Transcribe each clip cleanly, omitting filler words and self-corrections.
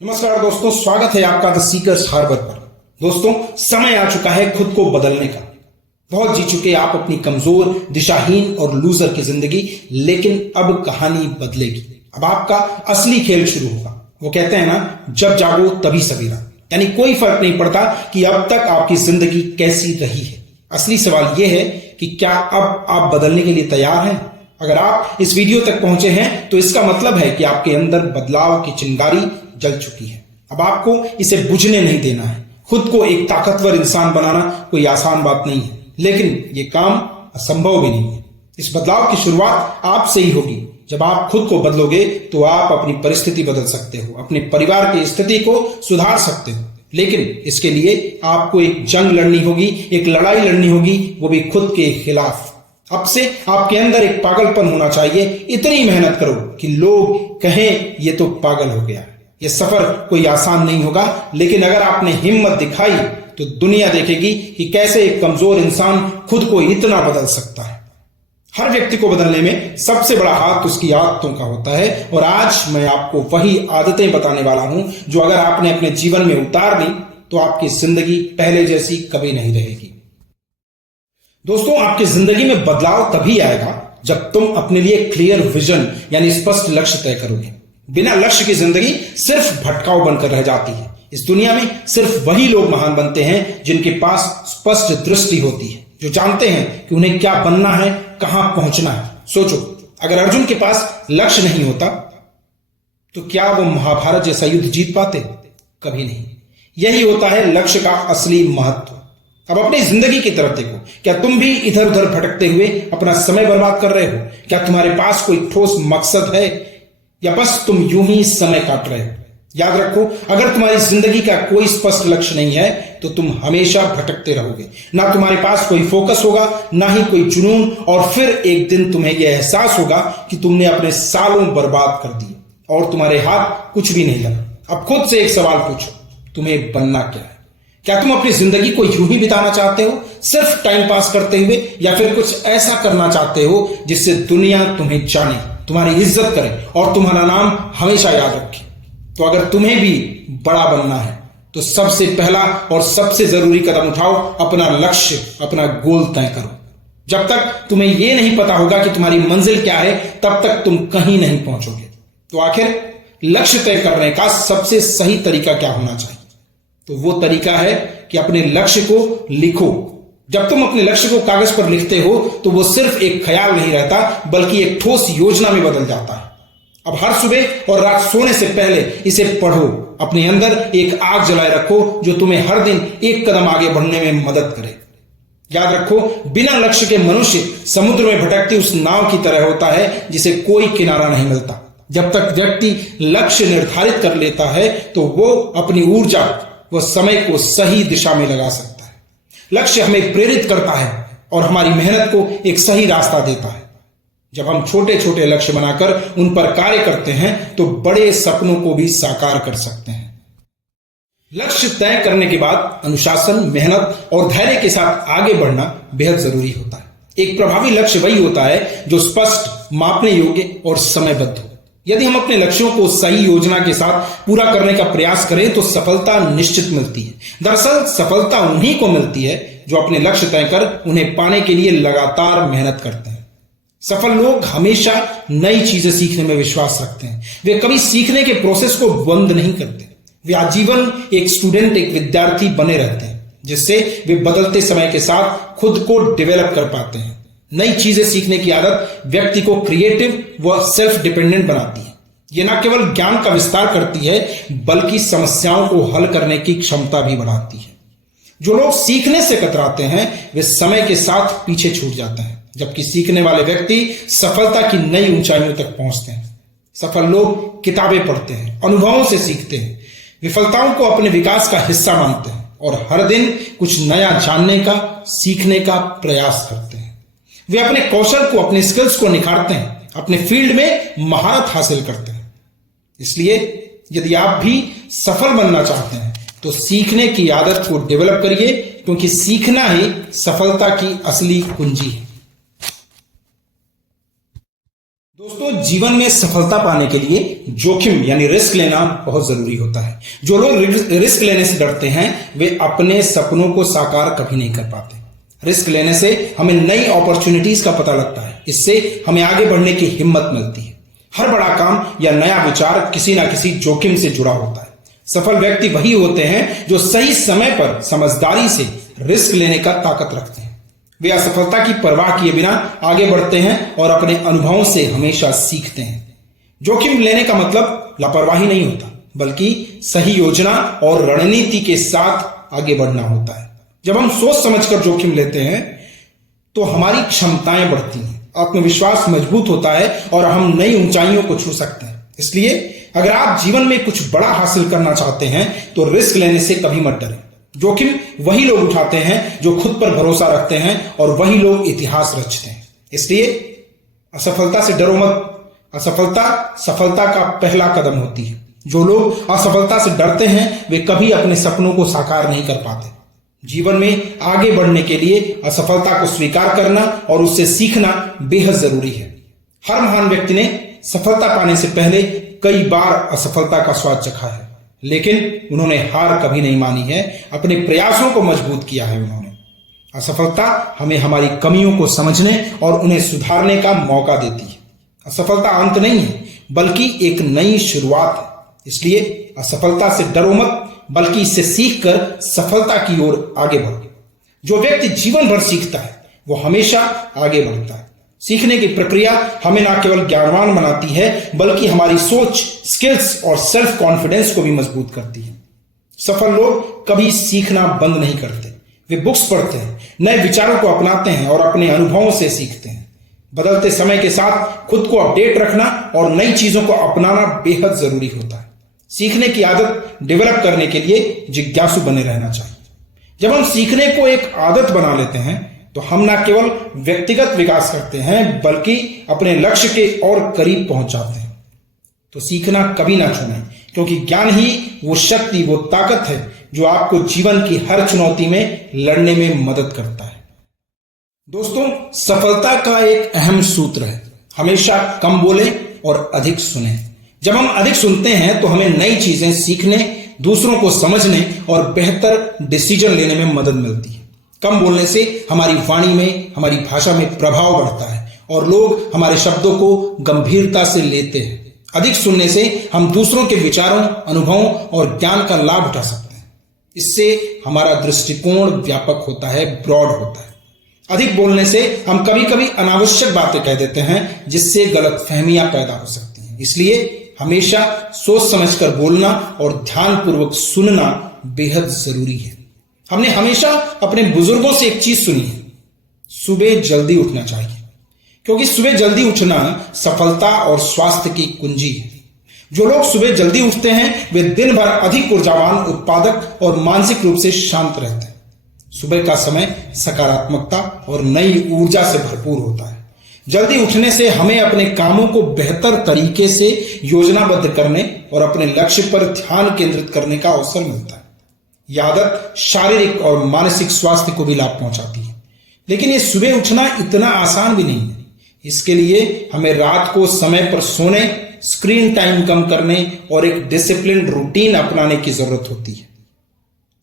नमस्कार दोस्तों, स्वागत है आपका द सीकर्स हार्बर पर। दोस्तों, समय आ चुका है खुद को बदलने का। बहुत जी चुके आप अपनी कमजोर, दिशाहीन और लूजर की जिंदगी, लेकिन अब कहानी बदलेगी। अब आपका असली खेल शुरू होगा। वो कहते हैं ना, जब जागो तभी सवेरा। यानी कोई फर्क नहीं पड़ता कि अब तक आपकी जिंदगी कैसी रही है। असली सवाल यह है कि क्या अब आप बदलने के लिए तैयार हैं? अगर आप इस वीडियो तक पहुंचे हैं तो इसका मतलब है कि आपके अंदर बदलाव की चिंगारी जल चुकी है। अब आपको इसे बुझने नहीं देना है। खुद को एक ताकतवर इंसान बनाना कोई आसान बात नहीं है, लेकिन यह काम असंभव भी नहीं है। इस बदलाव की शुरुआत आपसे ही होगी। जब आप खुद को बदलोगे तो आप अपनी परिस्थिति बदल सकते हो, अपने परिवार की स्थिति को सुधार सकते हो। लेकिन इसके लिए आपको एक जंग लड़नी होगी, एक लड़ाई लड़नी होगी, वो भी खुद के खिलाफ। अब से आपके अंदर एक पागलपन होना चाहिए। इतनी मेहनत करो कि लोग कहें ये तो पागल हो गया। ये सफर कोई आसान नहीं होगा, लेकिन अगर आपने हिम्मत दिखाई तो दुनिया देखेगी कि कैसे एक कमजोर इंसान खुद को इतना बदल सकता है। हर व्यक्ति को बदलने में सबसे बड़ा हाथ उसकी आदतों का होता है, और आज मैं आपको वही आदतें बताने वाला हूं जो अगर आपने अपने जीवन में उतार ली तो आपकी जिंदगी पहले जैसी कभी नहीं रहेगी। दोस्तों, आपकी जिंदगी में बदलाव तभी आएगा जब तुम अपने लिए क्लियर विजन यानी स्पष्ट लक्ष्य तय करोगे। बिना लक्ष्य की जिंदगी सिर्फ भटकाव बनकर रह जाती है। इस दुनिया में सिर्फ वही लोग महान बनते हैं जिनके पास स्पष्ट दृष्टि होती है, जो जानते हैं कि उन्हें क्या बनना है, कहां पहुंचना है। सोचो, अगर अर्जुन के पास लक्ष्य नहीं होता तो क्या वो महाभारत जैसा युद्ध जीत पाते? कभी नहीं। यही होता है लक्ष्य का असली महत्व। अब अपनी जिंदगी की तरफ देखो। क्या तुम भी इधर उधर भटकते हुए अपना समय बर्बाद कर रहे हो? क्या तुम्हारे पास कोई ठोस मकसद है, या बस तुम यूं ही समय काट रहे हो? याद रखो, अगर तुम्हारी जिंदगी का कोई स्पष्ट लक्ष्य नहीं है तो तुम हमेशा भटकते रहोगे। ना तुम्हारे पास कोई फोकस होगा, ना ही कोई जुनून, और फिर एक दिन तुम्हें यह एहसास होगा कि तुमने अपने सालों बर्बाद कर दिए और तुम्हारे हाथ कुछ भी नहीं लगा। अब खुद से एक सवाल पूछो, तुम्हें बनना क्या है? क्या तुम अपनी जिंदगी को यूं ही बिताना चाहते हो, सिर्फ टाइम पास करते हुए, या फिर कुछ ऐसा करना चाहते हो जिससे दुनिया तुम्हें जाने, तुम्हारी इज्जत करे और तुम्हारा नाम हमेशा याद रखे? तो अगर तुम्हें भी बड़ा बनना है तो सबसे पहला और सबसे जरूरी कदम उठाओ, अपना लक्ष्य, अपना गोल तय करो। जब तक तुम्हें यह नहीं पता होगा कि तुम्हारी मंजिल क्या है, तब तक तुम कहीं नहीं पहुंचोगे। तो आखिर लक्ष्य तय करने का सबसे सही तरीका क्या होना चाहिए? तो वो तरीका है कि अपने लक्ष्य को लिखो। जब तुम अपने लक्ष्य को कागज पर लिखते हो तो वो सिर्फ एक ख्याल नहीं रहता, बल्कि एक ठोस योजना में बदल जाता है। अब हर सुबह और रात सोने से पहले इसे पढ़ो। अपने अंदर एक आग जलाए रखो जो तुम्हें हर दिन एक कदम आगे बढ़ने में मदद करे। याद रखो, बिना लक्ष्य के मनुष्य समुद्र में भटकती उस नाव की तरह होता है जिसे कोई किनारा नहीं मिलता। जब तक व्यक्ति लक्ष्य निर्धारित कर लेता है तो वो अपनी ऊर्जा व समय को सही दिशा में लगा सकता है। लक्ष्य हमें प्रेरित करता है और हमारी मेहनत को एक सही रास्ता देता है। जब हम छोटे छोटे लक्ष्य बनाकर उन पर कार्य करते हैं तो बड़े सपनों को भी साकार कर सकते हैं। लक्ष्य तय करने के बाद अनुशासन, मेहनत और धैर्य के साथ आगे बढ़ना बेहद जरूरी होता है। एक प्रभावी लक्ष्य वही होता है जो स्पष्ट, मापने योग्य और समयबद्ध हो। यदि हम अपने लक्ष्यों को सही योजना के साथ पूरा करने का प्रयास करें तो सफलता निश्चित मिलती है। दरअसल सफलता उन्हीं को मिलती है जो अपने लक्ष्य तय कर उन्हें पाने के लिए लगातार मेहनत करते हैं। सफल लोग हमेशा नई चीजें सीखने में विश्वास रखते हैं। वे कभी सीखने के प्रोसेस को बंद नहीं करते। वे आजीवन एक स्टूडेंट, एक विद्यार्थी बने रहते हैं, जिससे वे बदलते समय के साथ खुद को डेवलप कर पाते हैं। नई चीजें सीखने की आदत व्यक्ति को क्रिएटिव व सेल्फ डिपेंडेंट बनाती है। यह न केवल ज्ञान का विस्तार करती है, बल्कि समस्याओं को हल करने की क्षमता भी बढ़ाती है। जो लोग सीखने से कतराते हैं वे समय के साथ पीछे छूट जाते हैं, जबकि सीखने वाले व्यक्ति सफलता की नई ऊंचाइयों तक पहुंचते हैं। सफल लोग किताबें पढ़ते हैं, अनुभवों से सीखते हैं, विफलताओं को अपने विकास का हिस्सा मानते हैं और हर दिन कुछ नया जानने का, सीखने का प्रयास करते हैं। वे अपने कौशल को, अपने स्किल्स को निखारते हैं, अपने फील्ड में महारत हासिल करते हैं। इसलिए यदि आप भी सफल बनना चाहते हैं तो सीखने की आदत को डेवलप करिए, क्योंकि सीखना ही सफलता की असली कुंजी है। दोस्तों, जीवन में सफलता पाने के लिए जोखिम यानी रिस्क लेना बहुत जरूरी होता है। जो लोग रिस्क लेने से डरते हैं वे अपने सपनों को साकार कभी नहीं कर पाते। रिस्क लेने से हमें नई अपॉर्चुनिटीज का पता लगता है, इससे हमें आगे बढ़ने की हिम्मत मिलती है। हर बड़ा काम या नया विचार किसी ना किसी जोखिम से जुड़ा होता है। सफल व्यक्ति वही होते हैं जो सही समय पर समझदारी से रिस्क लेने का ताकत रखते हैं। वे असफलता की परवाह किए बिना आगे बढ़ते हैं और अपने अनुभवों से हमेशा सीखते हैं। जोखिम लेने का मतलब लापरवाही नहीं होता, बल्कि सही योजना और रणनीति के साथ आगे बढ़ना होता है। जब हम सोच समझकर जोखिम लेते हैं तो हमारी क्षमताएं बढ़ती हैं, आत्मविश्वास मजबूत होता है और हम नई ऊंचाइयों को छू सकते हैं। इसलिए अगर आप जीवन में कुछ बड़ा हासिल करना चाहते हैं तो रिस्क लेने से कभी मत डरें। जोखिम वही लोग उठाते हैं जो खुद पर भरोसा रखते हैं और वही लोग इतिहास रचते हैं। इसलिए असफलता से डरो मत। असफलता सफलता का पहला कदम होती है। जो लोग असफलता से डरते हैं वे कभी अपने सपनों को साकार नहीं कर पाते। जीवन में आगे बढ़ने के लिए असफलता को स्वीकार करना और उससे सीखना बेहद जरूरी है। हर महान व्यक्ति ने सफलता पाने से पहले कई बार असफलता का स्वाद चखा है, लेकिन उन्होंने हार कभी नहीं मानी है। अपने प्रयासों को मजबूत किया है उन्होंने। असफलता हमें हमारी कमियों को समझने और उन्हें सुधारने का मौका देती है। असफलता अंत नहीं है, बल्कि एक नई शुरुआत है। इसलिए असफलता से डरो मत, बल्कि इससे सीखकर सफलता की ओर आगे बढ़ो। जो व्यक्ति जीवन भर सीखता है वो हमेशा आगे बढ़ता है। सीखने की प्रक्रिया हमें न केवल ज्ञानवान बनाती है, बल्कि हमारी सोच, स्किल्स और सेल्फ कॉन्फिडेंस को भी मजबूत करती है। सफल लोग कभी सीखना बंद नहीं करते। वे बुक्स पढ़ते हैं, नए विचारों को अपनाते हैं और अपने अनुभवों से सीखते हैं। बदलते समय के साथ खुद को अपडेट रखना और नई चीजों को अपनाना बेहद जरूरी होता है। सीखने की आदत डेवलप करने के लिए जिज्ञासु बने रहना चाहिए। जब हम सीखने को एक आदत बना लेते हैं तो हम न केवल व्यक्तिगत विकास करते हैं, बल्कि अपने लक्ष्य के और करीब पहुंच जाते हैं। तो सीखना कभी ना छोड़ें, क्योंकि ज्ञान ही वो शक्ति, वो ताकत है जो आपको जीवन की हर चुनौती में लड़ने में मदद करता है। दोस्तों, सफलता का एक अहम सूत्र है, हमेशा कम बोलें और अधिक सुनें। जब हम अधिक सुनते हैं तो हमें नई चीजें सीखने, दूसरों को समझने और बेहतर डिसीजन लेने में मदद मिलती है। कम बोलने से हमारी वाणी में, हमारी भाषा में प्रभाव बढ़ता है और लोग हमारे शब्दों को गंभीरता से लेते हैं। अधिक सुनने से हम दूसरों के विचारों, अनुभवों और ज्ञान का लाभ उठा सकते हैं। इससे हमारा दृष्टिकोण व्यापक होता है, ब्रॉड होता है। अधिक बोलने से हम कभी कभी अनावश्यक बातें कह देते हैं, जिससे गलतफहमियां पैदा हो सकती हैं। इसलिए हमेशा सोच समझकर बोलना और ध्यानपूर्वक सुनना बेहद जरूरी है। हमने हमेशा अपने बुजुर्गों से एक चीज सुनी है, सुबह जल्दी उठना चाहिए, क्योंकि सुबह जल्दी उठना सफलता और स्वास्थ्य की कुंजी है। जो लोग सुबह जल्दी उठते हैं वे दिन भर अधिक ऊर्जावान, उत्पादक और मानसिक रूप से शांत रहते हैं। सुबह का समय सकारात्मकता और नई ऊर्जा से भरपूर होता है। जल्दी उठने से हमें अपने कामों को बेहतर तरीके से योजनाबद्ध करने और अपने लक्ष्य पर ध्यान केंद्रित करने का अवसर मिलता है। यह आदत शारीरिक और मानसिक स्वास्थ्य को भी लाभ पहुंचाती है। लेकिन यह सुबह उठना इतना आसान भी नहीं है। इसके लिए हमें रात को समय पर सोने, स्क्रीन टाइम कम करने और एक डिसिप्लिन रूटीन अपनाने की जरूरत होती है।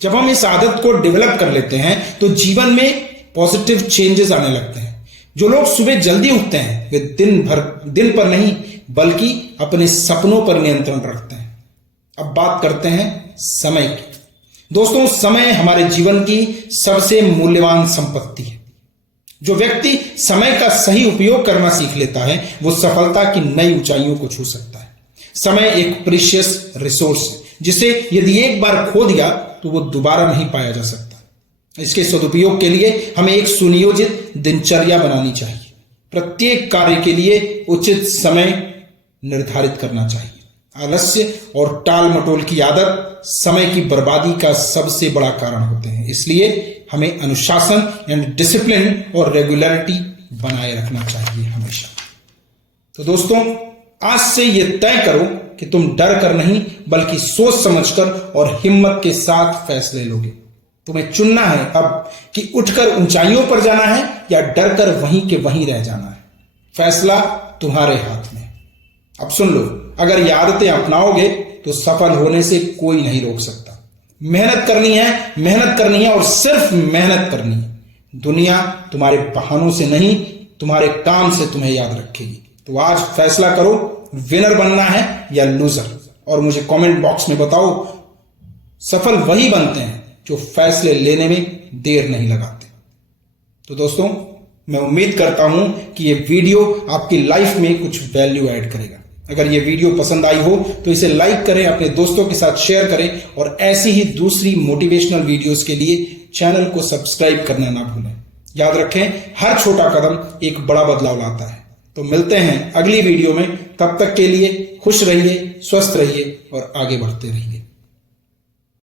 जब हम इस आदत को डेवलप कर लेते हैं तो जीवन में पॉजिटिव चेंजेस आने लगते हैं। जो लोग सुबह जल्दी उठते हैं वे दिन पर नहीं, बल्कि अपने सपनों पर नियंत्रण रखते हैं। अब बात करते हैं समय की। दोस्तों, समय हमारे जीवन की सबसे मूल्यवान संपत्ति है। जो व्यक्ति समय का सही उपयोग करना सीख लेता है वो सफलता की नई ऊंचाइयों को छू सकता है। समय एक प्रीशियस रिसोर्स है, जिसे यदि एक बार खो दिया तो वो दोबारा नहीं पाया जा सकता। इसके सदुपयोग के लिए हमें एक सुनियोजित दिनचर्या बनानी चाहिए। प्रत्येक कार्य के लिए उचित समय निर्धारित करना चाहिए। आलस्य और टाल मटोल की आदत समय की बर्बादी का सबसे बड़ा कारण होते हैं। इसलिए हमें अनुशासन यानी डिसिप्लिन और रेगुलरिटी बनाए रखना चाहिए हमेशा। तो दोस्तों, आज से यह तय करो कि तुम डर कर नहीं, बल्कि सोच समझकर और हिम्मत के साथ फैसले लोगे। तुम्हें चुनना है अब कि उठकर ऊंचाइयों पर जाना है या डर कर वहीं के वहीं रह जाना है। फैसला तुम्हारे हाथ में। अब सुन लो, अगर ये आदतें अपनाओगे तो सफल होने से कोई नहीं रोक सकता। मेहनत करनी है और सिर्फ मेहनत करनी है। दुनिया तुम्हारे बहानों से नहीं, तुम्हारे काम से तुम्हें याद रखेगी। तो आज फैसला करो, विनर बनना है या लूजर, और मुझे कमेंट बॉक्स में बताओ। सफल वही बनते हैं जो फैसले लेने में देर नहीं लगाते। तो दोस्तों, मैं उम्मीद करता हूं कि ये वीडियो आपकी लाइफ में कुछ वैल्यू ऐड करेगा। अगर ये वीडियो पसंद आई हो तो इसे लाइक करें, अपने दोस्तों के साथ शेयर करें, और ऐसी ही दूसरी मोटिवेशनल वीडियोस के लिए चैनल को सब्सक्राइब करना ना भूलें। याद रखें, हर छोटा कदम एक बड़ा बदलाव लाता है। तो मिलते हैं अगली वीडियो में। तब तक के लिए खुश रहिए, स्वस्थ रहिए और आगे बढ़ते रहिए।